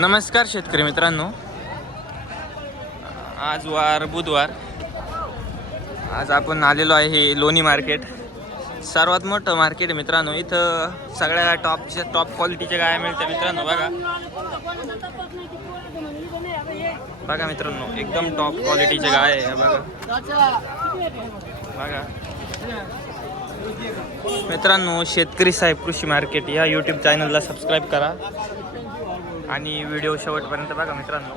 नमस्कार शेतकरी मित्रांनो. आज वार बुधवार. आज आपण आलेलो आहे हे लोणी मार्केट. सर्वात मोठं मार्केट आहे मित्रांनो. इथं सगळ्या टॉपच्या टॉप क्वालिटीच्या गाया मिळतात मित्रांनो. बघा. बघा मित्रांनो एकदम टॉप क्वालिटीच्या गाय आहे. बघा. बघा. मित्रांनो शेतकरी साहेब कृषी मार्केट या यूट्यूब चॅनलला सबस्क्राईब करा. आणि व्हिडिओ शेवटपर्यंत बघा मित्रांनो.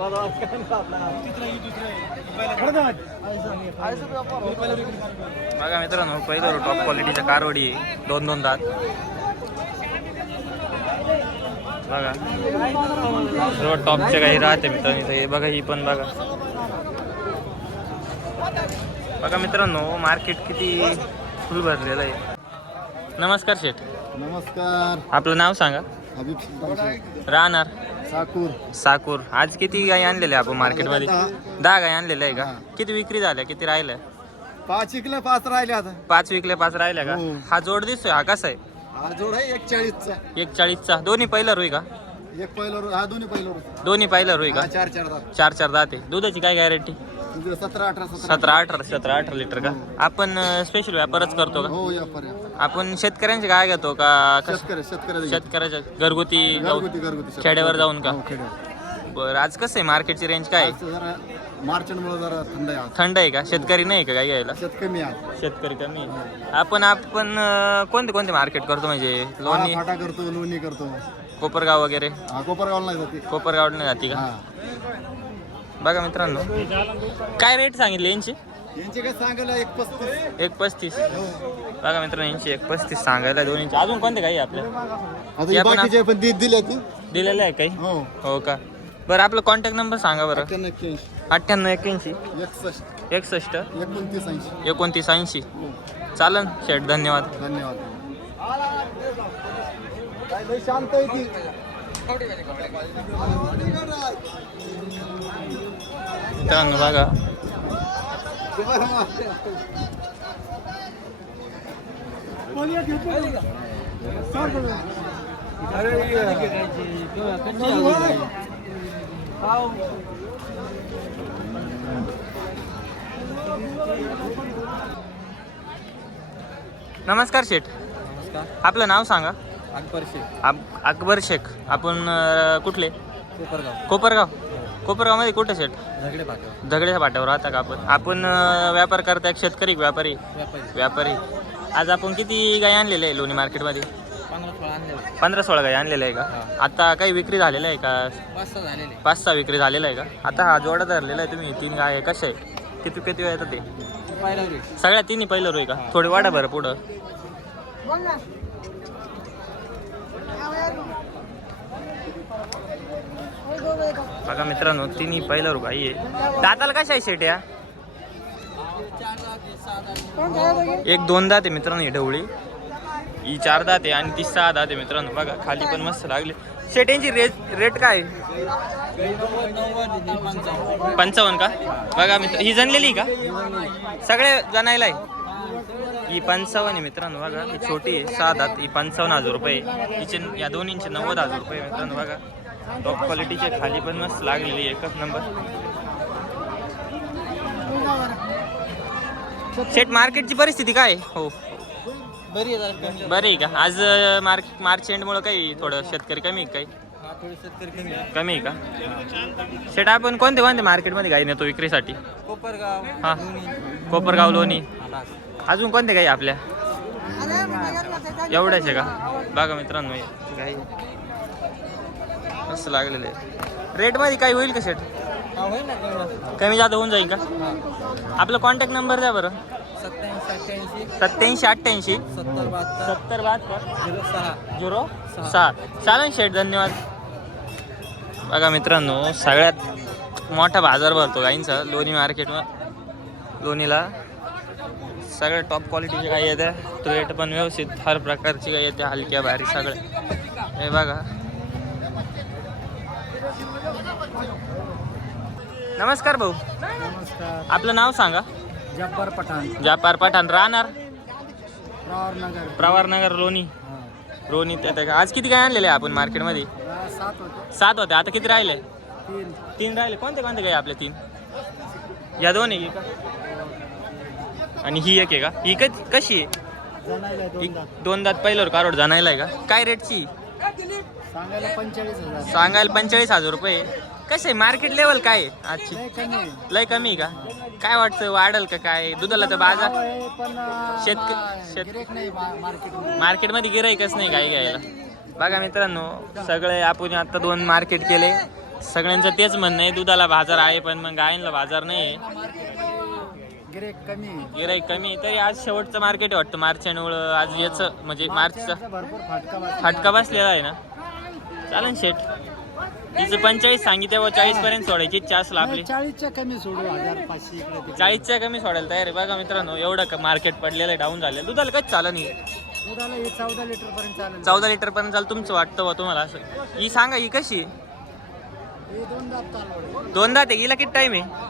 बघा मित्रांनो पहिलं टॉप क्वालिटीच्या कारवडी आहे. दोन दोन दात. बघा. सर्व टॉपच्या काही राहते मित्रांनो हे बघा ही पण बघा. बघा मित्रांनो मार्केट किती फुल भरलेलं आहे. नमस्कार शेठ. नमस्कार. आपलं नाव सांगा. राहणार. साकूर. साकूर. आज किती गाय आणलेल्या आपण मार्केटमध्ये? दहा गाय आणलेल्या आहे का? किती विक्री झाल्या? किती राहिल्या? पाच इकले पाच राहिले आता. पाच विकल्या पाच राहिल्या का? हो. हा जोड दिसतोय हा कसा आहे? हा जोड आहे एक चाळीसचा एक चाळीसचा दोन्ही पहिला रुई का? एक पहिला रो- हा दोन्ही पहिला रो- दोन्ही पहिला रुई का? चार चार चार चार दाते दुधाची काय गॅरंटी सतरा अठरा सतरा. अठरा सतरा अठरा लिटर का? आपण स्पेशल व्यापारच करतो का? हो आपण शेतकऱ्यांचे काय घेतो का? कसं शेतकरी शेतकऱ्याचे शेतकऱ्याच्या घरगुती जाऊन घरगुती घरगुती शेतकरी. खेड्यावर जाऊन का? हो, खेड्यावर. बरं आज कसं आहे मार्केटची रेंज काय आहे? आज जरा मार्चमुळे जरा थंड आहे आज. थंड आहे का? शेतकरी नाही का काय घ्यायला? शेत कमी आहे शेतकरी कमी. आपण आपण अं, कोणते कोणते मार्केट करतो म्हणजे? लोणी? हा, फाटा करतो लोणी करतो. कोपरगाव वगैरे? हा कोपरगावला नाही जाते कोपरगाव नाही जाती का? हा. बघा मित्रांनो काय रेट सांगितले यांची? यांचे काय सांगायला एक पस्तीस. एक पस्तीस. बघा मित्रांनो यांची एक पस्तीस सांगायला दोन्हीची अजून कोणते काही आपल्या? आता या पण बाकीचे पण दी दिल्या ती दिलेलं आहे काही? हो. हो का? बरं आपलं कॉन्टॅक्ट नंबर सांगा बरं. अठ्ठ्याण्णव एक्क्याऐंशी. अठ्ठ्याण्णव एकसष्ट. एकसष्ट? एकोणतीस ऐंशी. एकोणतीस ऐंशी. हो. चालन शेठ धन्यवाद. धन्यवाद. शांत आहे ती. मित्रांनो बघा. नमस्कार शेठ. नमस्कार. आपलं नाव सांगा. अकबर शेख. अकबर शेख. आपण अं, कुठले? कोपरगाव. कोपरगाव. कोपरगावमध्ये कुठं शेठ झगडे पाठव. दगड्याच्या पाट्यावर राहता का आपण? आपण अं, व्यापार करता एक शेतकरी व्यापारी. व्यापारी. व्यापारी. आज आपण किती गाय आणलेले आहे लोणी मार्केटमध्ये? पंधरा सोळा आणले पंधरा सोळा गाय आणलेल्या आहे का? आता काही विक्री झालेल्या आहे का? पाच सहा झालेले पाच सहा विक्री झालेला आहे का? आता हा जोडा धरलेला आहे तुम्ही. तीन गाय आहे. कशा आहे? किती किती वेळ येतं ते? पाहिलं सगळ्या तिन्ही पहिलं रोय का? थोडी वाढा बरं पुढं. बघा मित्रांनो तिन्ही पहिलं रुग आहे. दाताला कशा आहे शेट्या? एक दोन दात आहे मित्रांनो ही ढवळी. ही चार दात आहे आणि ती सहा दात आहे मित्रांनो. बघा खाली पण मस्त लागले. शेट्यांची रेट रेट काय पंचावन्न का? बघा मित्र ही जणलेली का? सगळे जणायला आहे. ही पंचावन्न आहे मित्रांनो बघा ही छोटी आहे सहा दात ही पंचावन्न हजार रुपये हिचे या दोन्हींचे नव्वद हजार रुपये मित्रांनो बघा. टॉप क्वालिटीचे खाली पण मस्त लागलेली आहे, एकच नंबर शेट मार्केटची परिस्थिती काय? हो. बरी आहे बरी का? आज मार्केट मार्च एंडमुळं काही थोडं शेतकरी कमी काही? हा थोडी शेतकरी कमी आहे. कमी आहे का? शेट आपण कोणते कोणते मार्केटमध्ये गाई नेतो विक्रीसाठी? कोपरगाव हा. कोपरगाव लोणी. हा अजून कोणते गाई आपल्या? एवढ्याच आहे का? बघा मित्रांनो गाई मस्त लागलेलं रेटमध्ये काही होईल का शेट होईल ना कमी जादा होऊन जाईल का? आपला कॉन्टॅक्ट नंबर द्या बरं. सत्याऐंशी अठ्ठ्याऐंशी. सत्तर बहात्तर. झिरो सहा. झिरो सहा. चालेल शेठ धन्यवाद. बघा मित्रांनो सगळ्यात मोठा बाजार भरतो गाईंचा लोणी मार्केटवर लोणीला सगळ्या टॉप क्वालिटीची गाई येते रेट पण व्यवस्थित हर प्रकारची गाई येते हलक्या भारी सगळं हे बघा. नमस्कार भाऊ. नमस्कार. आपलं नाव सांगा. जब्बार पठाण. जापार पठाण राहणार? रावर नगर. प्रवारनगर लोणी. का? आज किती काय आणलेले आहे आपण मार्केटमध्ये? सात होते. सात होते. आता किती राहिले? तीन. तीन राहिले. कोणते कोणते काय आपले तीन? या दोन आहे का? आणि ही एक आहे का? ही क- कशी आहे? जणायला दोन दात. दोन दात पहिल्यावर कारोड जाणायला आहे का? काय रेटची? सांगायला पंचेचाळीस हजार. सांगायला पंचेचाळीस हजार रुपये कसं आहे? मार्केट लेवल काय आहे? आजची? लय कमी का? काय वाटतं? वाढल का काय? दुधाला तर बाजार शेतक- शेत- मार्केटमध्ये गिराईकच नाही काही घ्यायला. बघा मित्रांनो सगळे आपण आता दोन मार्केट केले. सगळ्यांचं तेच म्हणणं आहे दुधाला बाजार आहे पण मग गायींना बाजार नाही गिऱ्हाईक कमी. गिराईक. तरी आज शेवटचं मार्केट वाटतं मार्च आणि आज याचं म्हणजे मार्चचं. फटका बसलेला आहे ना? चालेल शेट. तिचं पंचेचाळीस सांगितलं चाळीस पर्यंत सोडायची. असलं आपली. चाळीसच्या कमी सोडू हजार पाचशे इकडे तिकडे. चाळीसच्या कमी सोडायला तयार आहे. बघा मित्रांनो एवढं मार्केट पडलेलं आहे डाऊन झालं दुधाला कच चालं नाही? दुधाला हे चौदा लिटर पर्यंत चालेल चौदा लिटर पर्यंत चाल तुमचं वाटतं बा तुम्हाला असं. ही सांगा ही कशी आहे? हे दोन दात चालवले. दोनदा ते गेला किती टाइम आहे?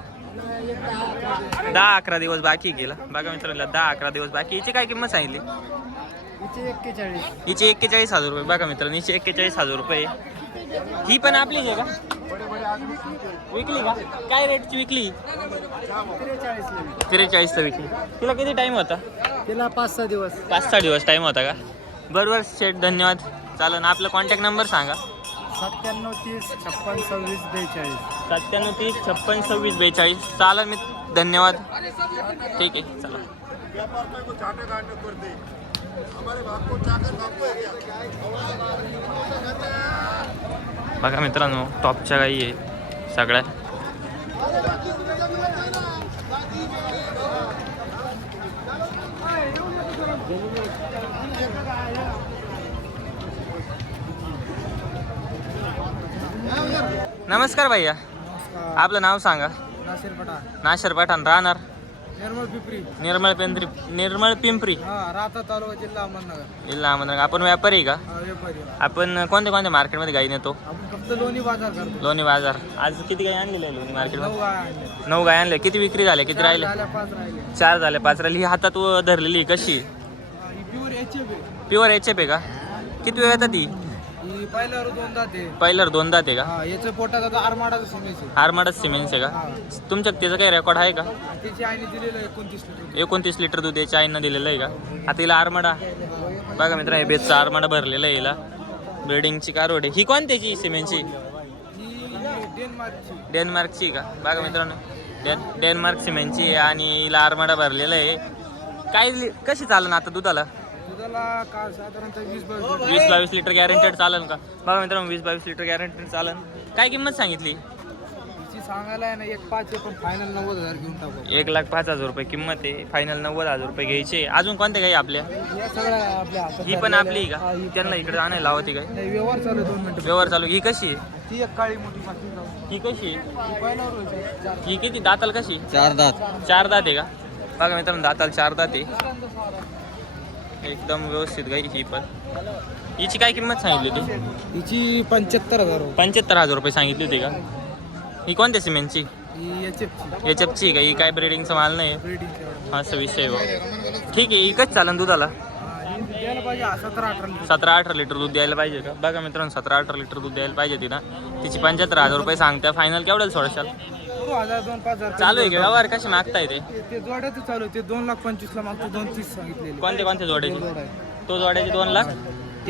एक दहा अकरा दिवस. दहा अकरा दिवस बाकी गेला बघा मित्रांनो दहा अकरा दिवस बाकी हिची काय किंमत सांगितली? हिचे एक्केचाळीस. हिचे एक्केचाळीस हजार रुपये. बघा मित्रांनो हिचे एक्केचाळीस हजार रुपये ही पण आपलीच आहे का? विकली का? काय रेटची विकली? त्रेचाळीस लिटर. त्रेचाळीसचा विकली. तिला किती टाइम होता? तिला पाच सहा दिवस. पाच सहा दिवस टाइम होता का? बरोबर शेठ धन्यवाद. चालेल आपला कॉन्टॅक्ट नंबर सांगा. सत्त्याण्णव तीस छप्पन सव्वीस बेचाळीस. सत्त्याण्णव तीस छप्पन सव्वीस बेचाळीस. चालेल मी धन्यवाद. ठीक आहे चला. बघा मित्रांनो टॉपच्या गाई आहे सगळ्या नमस्कार भैया. आपलं नाव सांगा. नाशर पठाण राहणार. निर्मळ पिपरी. निर्मळ पिंपरी निर्मळ पिंपरी. हा राहता तालुका जिल्हा अहमदनगर. जिल्हा अहमदनगर. आपण व्यापारी आहे का? हा व्यापारी आपण कोणत्या कोणत्या मार्केटमध्ये गाई नेतो? आपण फक्त लोणी बाजार करतो. लोणी बाजार. आज किती गाई आणलेल्या आहे लोणी नऊ मार्केटमध्ये गाय. नऊ गाय आणल्या किती विक्री झाल्या? किती चार राहिले? झाल्या, पाच राहिले. चार झाल्या पाच राहिली. ही हातात व धरलेली आहे. कशी? हा, ही प्युअर एच एफ आहे. प्युअर एच आहे का? किती वेळ येतात ती ही पहिल्यावर दोन दात आहे. पहिल्यावर दोन दात आहे का? हा याचं पोटात आता आरमाडाचं सिमेंट आहे. आरमाडच सिमेंट्स आहे का? तुमच्यात त्याचं काही रेकॉर्ड आहे का? त्याची आईने दिलेलं आहे एकोणतीस लिटर एकोणतीस लिटर दूध याच्या आईनं दिलेलं आहे का? आता हिला आरमाडा. बघा मित्र हे बेसचा आरमाडा भरलेला आहे हिला. ब्रिडिंगची कारवड आहे. ही कोणत्याची सिमेंटची ही डेन्मार्कची. डेन्मार्कची का? बघा मित्रांनो. डेन्मार्क सिमेंटची आहे आणि हिला आरमाडा भरलेला आहे. काय कशी चालन आता दुधाला? दुधाला का साधारणतः वीस बावीस लिटर. वीस बावीस लिटर गॅरंटेड चालन का? बघा मित्रांनो वीस बावीस लिटर गॅरंटेड चालन. काय किंमत सांगितली? हिची सांगायला आहे ना एक पाच आहे पण फायनल नव्वद हजार घेऊन टाकू एक लाख पाच हजार रुपये किंमत आहे. फायनल नव्वद हजार रुपये घ्यायचे अजून कोणत्या काही आपल्या? या सगळ्या आपल्या हातात ही पण आपली आहे. हा, का त्यांना इकडे आणायला लावते काय? नाही, व्यवहार चालू आहे दोन मिनिटं. व्यवहार चालू ही कशी आहे? ती एक काळी मोठी जाऊ ही कशी आहे? ती पहिल्यावर व्हायची. चार. ही किती? दाताल कशी? चार दात. चार दात आहे का? बघा मित्रांनो दाताल चार दात आहे. एकदम व्यवस्थित गाई ही पण. हिची काय किंमत सांगितली होती? हिची पंच्याहत्तर हजार. पंच्याहत्तर हजार रुपये सांगितली होती का? ही कोणत्या सिमेंटची? एच एफची का? ही काय ब्रिडिंगचा माल नाही हा असं विषय आहे बुवा. ठीक आहे एकच चालन दुधाला. द्यायला पाहिजे सतरा अठरा लिटर. सतरा अठरा लिटर दूध द्यायला पाहिजे का? बघा मित्रांनो सतरा अठरा लिटर दूध द्यायला पाहिजे तिला तिची पंच्याहत्तर हजार रुपये सांगत्या. फायनल केवढ्याला सोडशाल? करू हजार दोन पाच हजार चालू आहे का? व्यवहार कसे मागताय ते? जोड्याचं चालू आहे. ते दोन लाख पंचवीसला मागतो दोन तीस सांगितलेले. कोणते कोणते जोडायचे? जोड आहे. तो जोडायचे दोन लाख?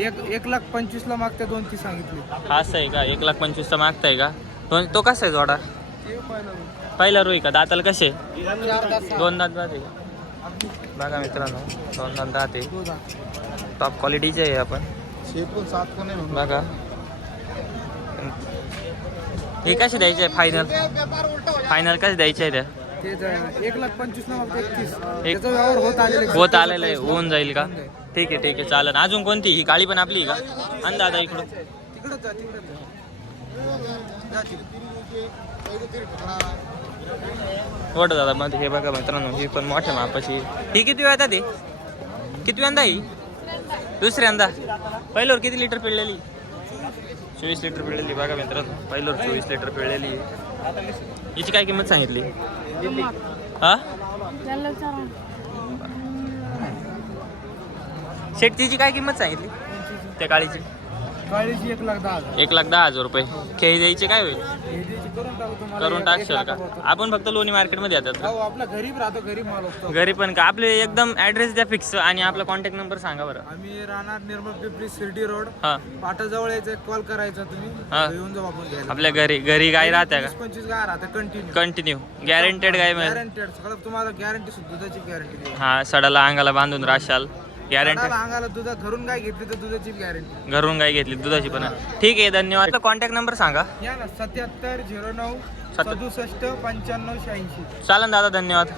एक एक लाख पंचवीसला मागते दोन तीस सांगितले. हा असं आहे का? एक लाख पंचवीसचा मागताय का? दोन तो कसा आहे जोडा? ते पहिलं पहिला रोई का? दाताला कसे? चार दोन दात दात आहे का? बघा मित्रांनो दोन दात दात. आहे टॉप क्वालिटीचे आहे आपण. शेपून सात म्हणून बघा. हे कसे द्यायचे फायनल फायनल कसे द्यायचे आहे त्या एक लाख व्यवहार होत आलेला आहे. होऊन जाईल का? ठीक आहे ठीक आहे. चालेल. अजून कोणती? ही काळी पण आपली का? आण दादा इकडं तिकडंच जा तिकडंच जा. जा तिकडं. ओढ दादा मध्ये हे बघा मित्रांनो ही पण मोठ्या मापाची. ही किती वेळा ते? किती वेळा ही? दुसऱ्यांदा. पहिल्यावर किती लिटर पिळलेली? चोवीस लिटर पिळलेली बघा मित्रांनो. पहिल्यावर चोवीस लिटर पिळलेली. आहे. हिची काय किंमत सांगितली? हा? शेट तिची काय किंमत सांगितली? त्या काळीची. एक लाख दहा हजार. एक लाख दहा हजार रुपये. खेळी द्यायचे काय होईल? हे करून टाकू तुम्हाला करून एक- टाकशाल का? लाखापर्यंत. आपण फक्त लोणी मार्केटमध्ये येतात का? हो आपला गरीब राहतो गरीब माल असतो. घरी पण का? आपले एकदम ऍड्रेस द्या फिक्स आणि आपला कॉन्टॅक्ट नंबर सांगा बरं. आम्ही राहणार निर्मल पिंपरी शिर्डी रोड. हां. पाटाजवळ यायचं कॉल करायचा तुम्ही. हा. येऊन जाऊ आपण घ्यायला. आपल्या घरी घरी गाय राहत्या वीस पंचवीस गाय राहते कंटिन्यू का कंटिन्यू गॅरंटेड गाय मिळेल. गॅरंटेड सगळं तुम्हाला गॅरंटी दुधाची गॅरंटी हा सडाला अंगाला बांधून राशाल. गॅरंटी अंगाला दुधा घरून गाय घेतली तर दुधाची गॅरंटी घरून गाय घेतली? दुधाची पण. ठीक आहे धन्यवाद. कॉन्टॅक्ट नंबर सांगा. या ना सत्याहत्तर झिरो नऊ सदुसष्ट पंच्याण्णव शहाऐंशी. चालन दादा धन्यवाद.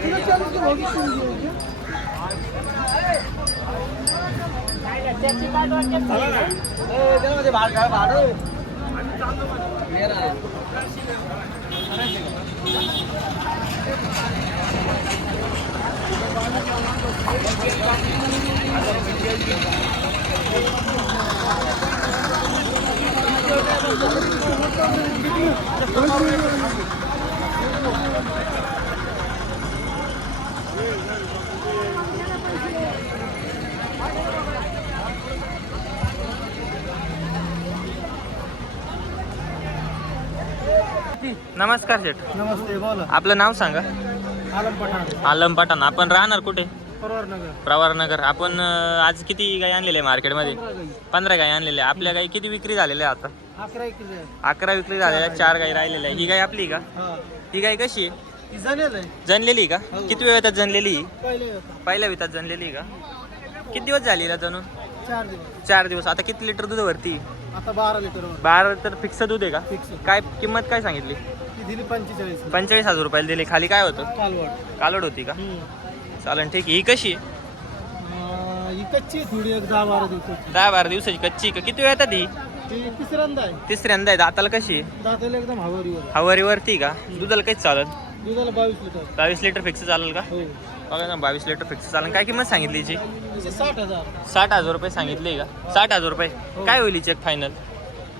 그렇지 않은 건 어디 있는 거예요? 哎，这这大哥，这大哥，哎，这我这马，这马路，别来。नमस्कार शेठ नमस्ते बोला. आपलं नाव सांगा. आलम पठाण. आलम पठाण. आपण राहणार कुठे? परवार नगर. प्रवारनगर आपण अं, आज किती गाय आणलेल्या आहे मार्केटमध्ये? पंधरा गाय आणलेल्या आहे. आपल्या गाई किती विक्री झालेल्या आहे आता? अकरा एक किलो अकरा विक्री झालेल्या आहेत, चार गाई राहिलेल्या आहे ही गाय आपली का? हा. ही गाय कशी आहे? ती आहे. जनलेली का? किती वेळ जनलेली पहिले होता पहिल्या वितात जनलेली का? किती दिवस झाली हिला जणून? चार दिवस. चार दिवस. आता किती लिटर दूध वरती? आता बारा लिटर बारा तर फिक्स दूध आहे का? फिक्स. काय किंमत काय सांगितली? दिली पंचेचाळीस. पंचेचाळीस हजार रुपयाला दिली. खाली काय होतं? कालवड. कालवड होती का? चालन ठीक आहे. ही कशी आहे? ही कच्ची आहे थोडी एक दहा बारा दिवसाची. दहा बारा दिवसाची कच्ची का? किती वेळ येतात ही ती तिसऱ्यांदा आहे. तिसऱ्यांदा आहे. दाताला कशी आहे? दाताला एकदम हवारीवर हवारीवरती का? दुधाला काहीच चालत दुधाला बावीस लिटर. बावीस लिटर फिक्स चालेल का? हो. बघा ना बावीस लिटर फिक्स चालेल. काय किंमत सांगितली हिची? तिचे साठ हजार. साठ हजार रुपये सांगितले का? साठ हजार रुपये. काय होईल चेक फायनल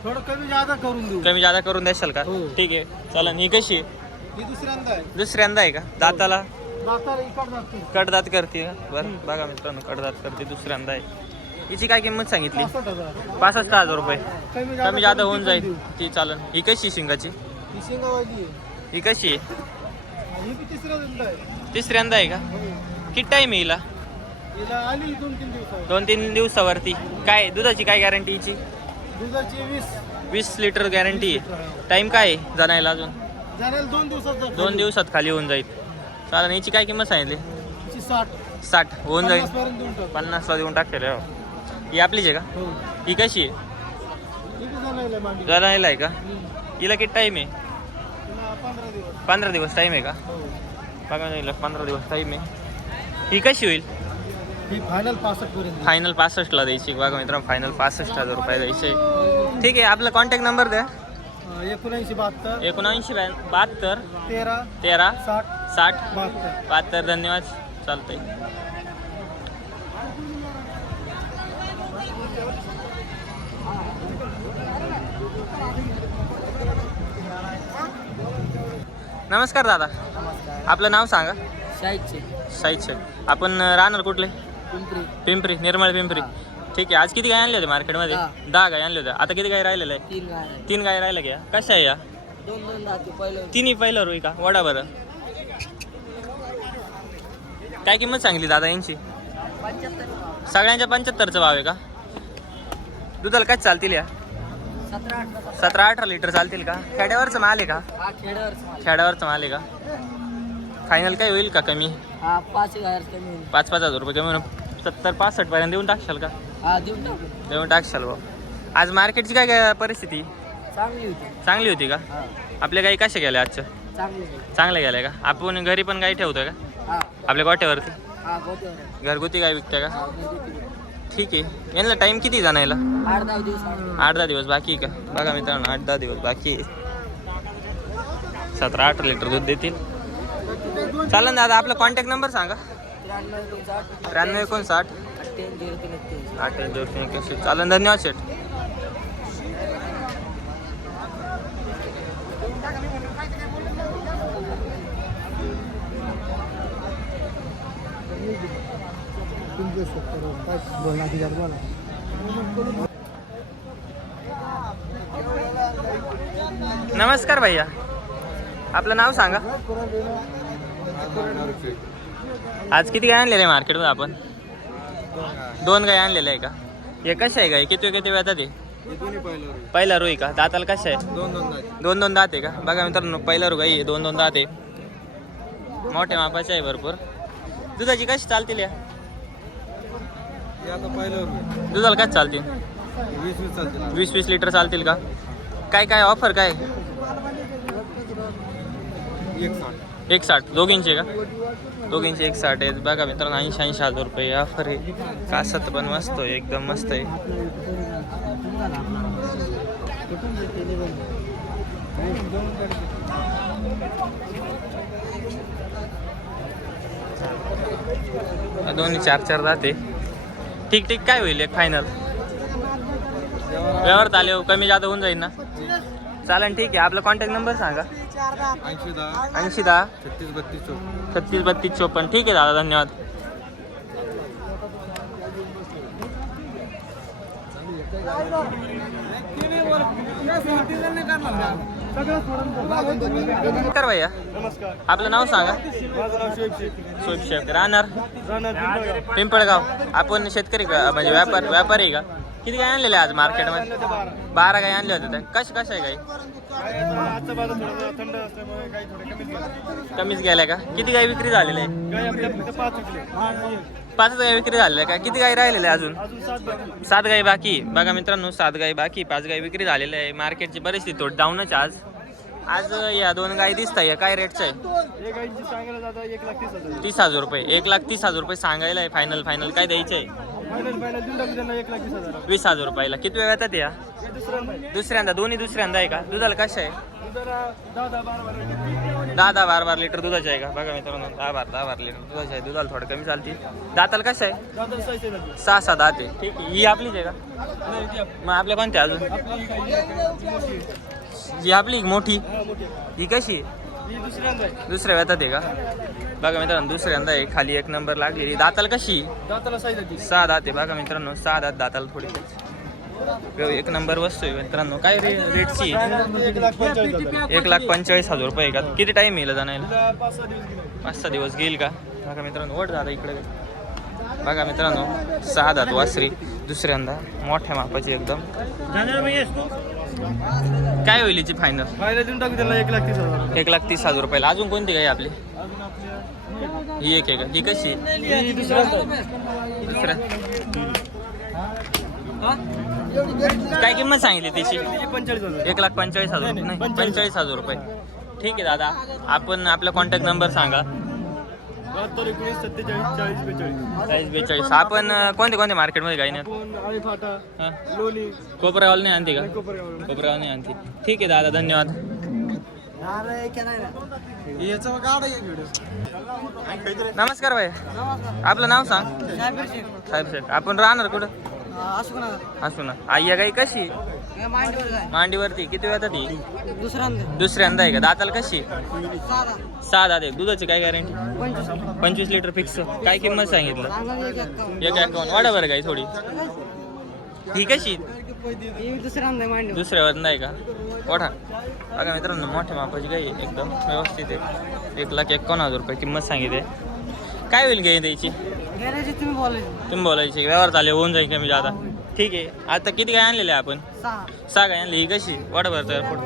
थोडं कमी जादा करून देऊ. कमी जादा करून द्याल का? हो. ठीक आहे. चालेल ही कशी? आहे ही दुसऱ्यांदा आहे. दुसऱ्यांदा आहे का? दाताला? इकड जाते कडदात करते. का? बरं बघा मित्रांनो कडदात करते दुसऱ्यांदा आहे. हिची काय किंमत सांगितली? पासष्ट हजार. पासष्ट हजार रुपये. कमी कमी जादा करून होऊन जाईल देऊ. ती चालेल ही कशी शिंगाची? ही शिंगावाली आहे. ही कशी आहे? ही बी तिसऱ्यांदा आहे. तिसऱ्यांदा आहे का? हो. किती टाईम आहे हिला? आली दोन तीन दिवसावर. दोन तीन दिवसावरती. काय दुधाची काय गॅरंटी हिची? दुधाची वीस. वीस लिटर गॅरंटी. आहे टाईम काय आहे जाण्याला अजून? जाण्याला दोन दिवसात. दोन दिवसात खाली होऊन जाईल. चालेल हिची काय किंमत सांगितली? साठ. साठ होऊन जाईल. पर्यंत देऊन टाकू. पन्नासला देऊन टाकेल हो. ही आपलीच आहे का? हो. ही कशी आहे? जाण्याला मांडी जाण्याला आहे का? हम्म. हिला किती टाईम आहे? पंधरा दिवस. पंधरा दिवस टाईम आहे का? हो. बघा ना हिला पंधरा दिवस टाईम आहे. ही कशी होईल? ही फायनल पासष्ट फायनल पासष्टला द्यायची. बघा मित्रांनो फायनल पासष्ट हजार रुपये द्यायचे. ठीक आहे आपला कॉन्टॅक्ट नंबर द्या. एकोणऐंशी बहात्तर एकोणऐंशी ब्या- बहात्तर तेरा तेरा साठ साठ बहात्तर. बहात्तर धन्यवाद. चालतंय. नमस्कार दादा. आपलं नाव सांगा. शाहीदचे साहित्य आपण राहणार कुठले? पिंपरी. पिंपरी निर्मळ पिंपरी. ठीक आहे आज किती गाय आणले होते मार्केटमध्ये? दहा. दहा गाय आणले होते आता किती गाय राहिलेलं आहे तीन गाय तीन गाय राहिल्या घ्या कशा आहे या? दोन दोन राहते पहिलं. तिन्ही पहिलं रोई का? वडा बरं. काय किंमत सांगली दादा यांची? सगळ्यांच्या पंच्याहत्तरचा भाव आहे का? दुधाला काय चालतील या? सतरा अठरा. सतरा अठरा लिटर चालतील का? खेड्यावरचं माल आहे का? हा खेड्यावर खेड्यावरचं माल आहे का? फायनल काय होईल का कमी? हा पाच हजार कमी होईल. पाच पाच हजार रुपये कमी सत्तर पासष्ट पर्यंत देऊन टाकशाल का? हा देऊन टाकू. देऊन टाकशाल भाऊ आज मार्केटची काय काय परिस्थिती? चांगली होती. चांगली होती का? आपल्या गाई कशा गेल्या आजच्या? चांगली चांगल्या गेल्या का? आपण घरी पण गाई ठेवतोय का? आपल्या गोट्यावरती हा गोट्यावर घरगुती गाय विकते का. ठीक आहे. यांना टाइम किती जाणायला? आठ दहा दिवस आठ दहा दिवस बाकी का? बघा मित्रांनो आठ दहा दिवस बाकी. सतरा अठरा लिटर दूध देतील. चालेल ना दादा आपला कॉन्टॅक्ट नंबर सांगा. त्र्याण्णव एकोणसाठ. अठ्ठ्याऐंशी झिरो तीन एक्क्याऐंशी. आठ एक तीन एक्याऐंशी चालेल धन्यवाद शेठ. नमस्कार भैया. आपलं नाव सांगा. आज किती काय आणलेलं आहे मार्केटमध्ये आपण? दोन गाय आणलेलं आहे का? हे कशा आहे गाय? किती किती वेळात ते पहिला रोई का? दाताला कशा आहे? दोन दोन दोन दोन दात आहे का? बघा मित्रांनो पहिला रो गाई आहे दोन दोन दात आहे. मोठ्या मापाचे आहे भरपूर. दुधाची कशी चालतील या? दुधाला काय चालतील? वीस वीस वीस वीस लिटर चालतील का? काय काय ऑफर काय? एक साठ. एक साठ दोघींचे का? दोघींचे एक साठ आहेत बघा मित्रांनो ऐंशी ऐंशी हजार रुपये. ऑफर आहे कासत पण मस्त आहे. एकदम मस्त आहे. दोन्ही चार चार राहते ठीक ठीक काय होईल एक फायनल व्यवहार आले कमी जादा होऊन जाईल ना? चालेल ठीक आहे. आपला कॉन्टॅक्ट नंबर सांगा. ऐंशी दहा. ऐंशी दहा छत्तीस बत्तीस छत्तीस बत्तीस चोपन्न. ठीक आहे दादा. धन्यवाद. नमस्कार भैया. नमस्कार आपलं नाव सांगा. माझं नाव शेख शेख शेफ राहणार राहणार पिंपळगाव. आपण शेतकरी का? म्हणजे व्यापार व्यापारी का? किती काय आणलेले आज मार्केटमध्ये? बारा बारा गाय आणले होते कशा कशा आहे काही? कमीच झाले गेल्या का? किती गाय विक्री झालेली? आहे पाच गाई पाचच गाय विक्री झालेल्या आहे का? किती गाय राहिलेल्या आहे अजून? सात गाई बाकी. बघा मित्रांनो सात गाई बाकी. पाच गाई विक्री झालेल्या आहे. मार्केटची परिस्थिती थोडी डाऊनच आज. आज या दोन गाई दिसत आहे काय रेटचं आहे? तीस हजार तीस हजार रुपये. एक लाख तीस हजार रुपये सांगायला आहे. फायनल फायनल काय द्यायचं आहे वीस हजार. रुपयाला. किती वेळ येतात या? दुसऱ्यांदा दोन्ही दुसऱ्यांदा आहे का? दुधाला कशा आहे? दहा दहा बारा बारा लिटर दुधाचे आहे का? बघा मित्रांनो दहा बारा दहा बारा लिटर दुधाचे आहे. दुधाला थोडं कमी चालते दाताला कसं आहे? सहा सहा दात. आहे. ठीक आहे. ही आपलीच आहे का? ती मग आपल्या कोणत्या अजून? ती. ही आपली मोठी? हा, कशी आहे? दुसऱ्या वेतात आहे का? बघा मित्रांनो दुसऱ्यांदा आहे. खाली एक नंबर लागलेली. दाताला कशी? दाताला सहा दात आहे. बघा मित्रांनो सहा दात दाताला थोडी. एक नंबर वस्तू आहे मित्रांनो. काय रे रेटची? एक लाख पंचेचाळीस हजार. रुपये का? किती टाईम येईल जाण्याला? तिला पाच सहा दिवस गेले. पाच सहा दिवस घेईल का? बघा मित्रांनो वट दादा इकडे. बघा मित्रांनो सहा दात वासरी. दुसऱ्यांदा मोठ्या मापाची एकदम. काय होईल याची फायनल फायदा देऊन टाकू त्याला एक लाख तीस हजार. एक लाख तीस हजार रुपयाला. अजून कोणती काय आपली? अजून आपल्या ही एक आहे का? ही कशी आहे? ही. दुसऱ्या काय किंमत सांगितली त्याची? तिची पंचेचाळीस हजार. एक लाख पंचेचाळीस हजार नाही पंचेचाळीस. हजार रुपये. ठीक आहे दादा. आपण आपला कॉन्टॅक्ट नंबर सांगा. बहात्तर एकोणीस सत्तेचाळीस चाळीस बेचाळीस. चाळीस बेचाळीस. आपण कोणते कोणते मार्केटमध्ये काही नाही आपण आळी फाटा लोणी. कोपरावाल नाही आणते का? कोपरावाल नाही. आणते. ठीक आहे दादा धन्यवाद. नमस्कार भाई. आपलं नाव सांग. साहेब शेठ आपण राहणार कुठं? असू ना आई गाई कशी? मांडीवरती. किती वेळात ती दुसऱ्यांदा. दुसऱ्यांदा आहे का? दाताला कशी? सहा दात आहे. दुधाची काय गॅरंटी पंचवीस. लिटर फिक्स काय किंमत सांगितलं? सांगा एक अकाउंट वाढा बरं काही थोडी. ही कशी? दुसऱ्यावर नाही का? ओढा बघा मित्रांनो मोठ्या मापाची गाई एकदम व्यवस्थित आहे. एक लाख एकावन्न हजार रुपये किंमत सांगितली काय होईल गाई द्यायची तुम्ही बोलायचे. तुम्ही बोलायची. व्यवहार झाले होऊन जाईल कमी जादा. ठीक आहे. आता किती काय आणलेले आपण? सहा. काय आणली. ही कशी? तर. पुढं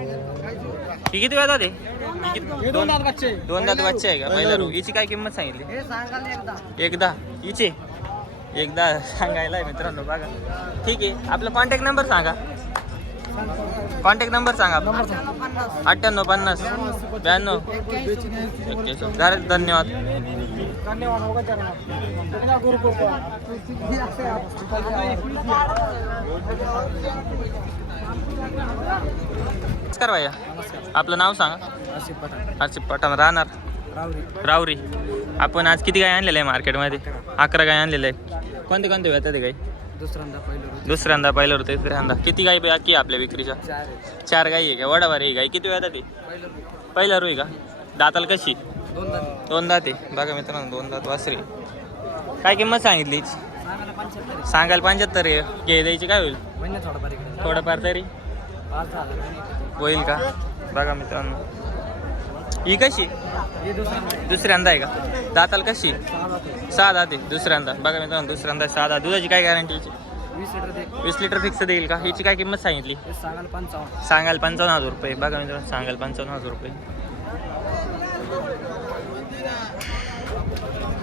ही किती वेळात आहे? दोन बच्चे दोन दात बच्चे आहे का? पहिला रू हिची काय किंमत सांगितली? एकदा. हिचे? एकदा सांगायला आहे मित्रांनो बघा. ठीक आहे. आपला कॉन्टॅक्ट नंबर सांगा. कॉन्टॅक्ट नंबर सांगा. अठ्ठ्याण्णव पन्नास. ब्याण्णव. झाले धन्यवाद नमस्कार भैया। आपलं नाव सांगा? आसिफ पठाण। राहणार? रावरी। आपण आज किती गाय आणलेलं आहे मार्केटमध्ये? अकरा. गाय आणलेलं आहे कोणते कोणते येतात ते गाई दुसऱ्यांदा पहिलं दुसऱ्यांदा पहिलं होतं तिसऱ्यांदा. किती गाई बाकी आहे आपल्या विक्रीच्या? चार चार गाई आहे का? वडावर आहे गाई किती येतात ती? पहिलं पहिला रुई का? दाताल कशी? दोन दात. आहे बघा मित्रांनो दोन दात वासरी. काय किंमत सांगितली? सांगायला पंच्याहत्तर सांगाल पंच्याहत्तर आहे. घे द्यायची काय होईल? थोडंफार तरी? होईल का? बघा मित्रांनो. ही कशी? दुसऱ्यांदा आहे. का? दाताल कशी? सहा दाते दुसऱ्यांदा. बघा मित्रांनो दुसऱ्यांदा सहा दात. दुधाची काय गॅरंटी याची? वीस लिटर फिक्स देईल का? हिची काय किंमत सांगितली? सांगायला पंचावन्न. सांगाल पंचावन्न हजार रुपये. बघा मित्रांनो सांगाल पंचावन्न हजार रुपये.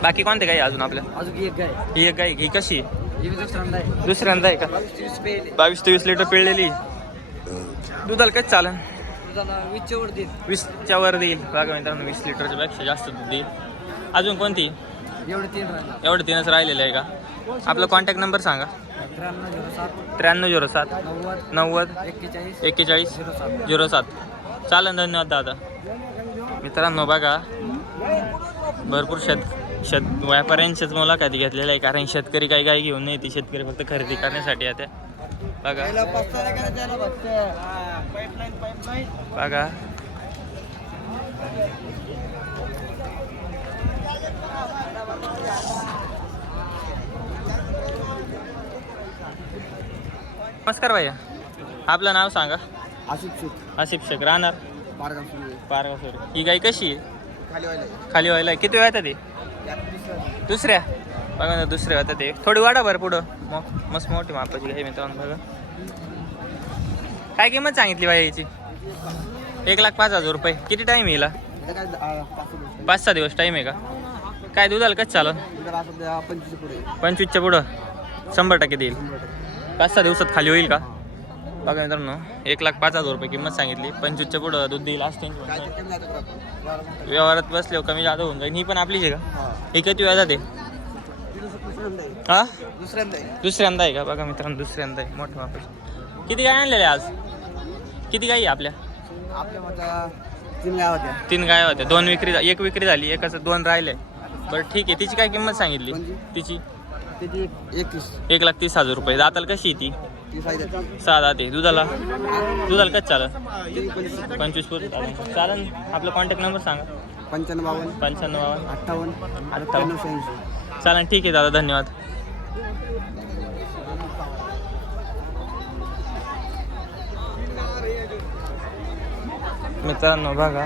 बाकी कोणते काही अजून आपल्या? अजून एक गाय. ही एक गाय ही कशी? हे दुसऱ्यांदा आहे. दुसऱ्यांदा आहे का? वीस पेले बावीस तेवीस लिटर पिळलेली. दुधाला काय चालन? वीसच्या वर देईल. वीसच्या वर देईल. बघा मित्रांनो वीस लिटरच्या पेक्षा जास्त दूध देईल. अजून कोणती? एवढे तीन राहिला. एवढं तीनच राहिलेलं आहे का? आपला कॉन्टॅक्ट नंबर सांगा. त्र्याण्णव झिरो सात. त्र्याण्णव झिरो सात. नव्वद. नव्वद. एक्केचाळीस. एक्केचाळीस. झिरो सात. झिरो सात. चालन धन्यवाद दादा. मित्रांनो बघा. भरपूर शेत शेत व्यापाऱ्यांच्याच मुलाखती घेतलेल्या आहे कारण शेतकरी काही काही घेऊन नाही ती शेतकरी फक्त खरेदी करण्यासाठी येते. बघा. बघा. नमस्कार भैया. आपलं नाव सांगा. अशीच चूक आसिफ शेख. राहणार? पारगाव सोड ही गाय कशी आहे? खाली व्हायला खाली व्हायला किती वेळ येतात ते दुसऱ्या? बघा ना दुसऱ्या होत्या ते. थोडी वाढा बरं पुढं. मग मस्त मोठी मापाची गाय मित्रांनो बघा. काय किंमत सांगितली बाई याची? एक लाख पाच हजार रुपये. किती टाईम येईल पाच सहा दिवस. टाईम आहे का? काय दुधाला कसं पुढे. पंचवीसच्या पुढं. शंभर टक्के देईल. पाच सहा दिवसात खाली होईल का? बघा मित्रांनो एक लाख पाच हजार रुपये किंमत सांगितली. पंचवीसच्या पुढं दूध देईल असते व्यवहारात बसले कमी जादा होऊन जाईल. ही पण आपलीच आहे का? ही. किती वेळा जाते. हा? दुसऱ्यांदा आहे का? बघा मित्रांनो दुसऱ्यांदा आहे. मोठं वापर किती गाय आणलेल्या आज? किती आहे आपल्या? तीन गाव होत्या. तीन गाय होत्या. दोन विक्री एक विक्री झाली एकाचं दोन राहिले. बरं ठीक आहे. तिची काय किंमत सांगितली? तिची? एक लाख तीस हजार रुपये. दाताल कशी आहे ती? आहे सहा दाते दुधाला? दुधाला कसं चालेल? पंचवीस चालेल चालेल आपला कॉन्टॅक्ट नंबर सांगा. पंच्याण्णव बावन्न. पंच्याण्णव बावन्न. अठ्ठावन्न. अठ्ठावन्न. शहाऐंशी. चालेल ठीक आहे दादा. धन्यवाद. मित्रांनो बघा.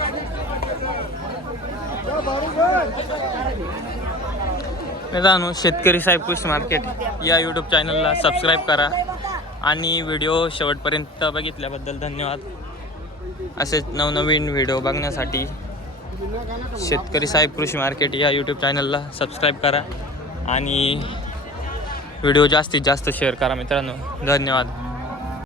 मित्रांनो शेतकरी साहेब कृषी मार्केट या यूट्यूब चॅनलला सबस्क्राईब करा आणि व्हिडिओ शेवटपर्यंत बघितल्याबद्दल धन्यवाद. असेच नवनवीन व्हिडिओ बघण्यासाठी शेतकरी साहेब कृषी मार्केट या यूट्यूब चॅनलला सबस्क्राईब करा आणि व्हिडिओ जास्तीत जास्त शेअर करा मित्रांनो. धन्यवाद.